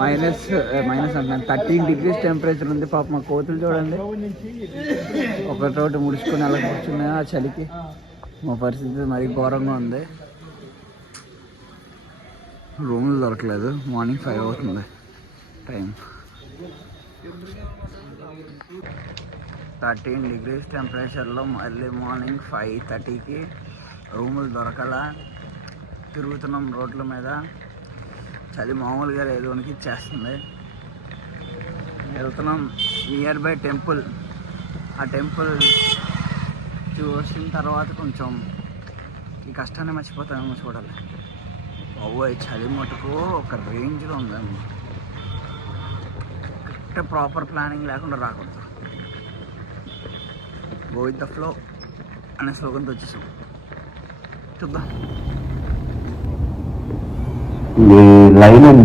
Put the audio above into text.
Minus అంటున్నాను 13 degrees temperature ఉంది. పాప మా కోతులు చూడండి ఒకటోటి ముడుచుకొని అలా కూర్చున్నాయి ఆ చలికి. మా పరిస్థితి మరీ ఘోరంగా ఉంది. రూములు దొరకలేదు. మార్నింగ్ 5 అవుతుంది టైం. 13 degrees టెంపరేచర్లో మళ్ళీ మార్నింగ్ 5:30కి రూములు దొరకలా. తిరుగుతున్నాం రోడ్ల మీద. చలి మామూలుగా లేదు, వణికిచ్చేస్తుంది. వెళ్తున్నాం నియర్ బై టెంపుల్. ఆ టెంపుల్ చూసిన తర్వాత కొంచెం ఈ కష్టాన్ని మర్చిపోతామేమో చూడాలి. బాబోయ్ చలి మటుకు ఒక రేంజ్లో ఉందమ్మా. కరెక్ట్ ప్రాపర్ ప్లానింగ్ లేకుండా రాకూడదు. గో విత్ ద ఫ్లో అనే స్లోగన్తో వచ్చేసాం. చూద్దాం. లైన్ అండి.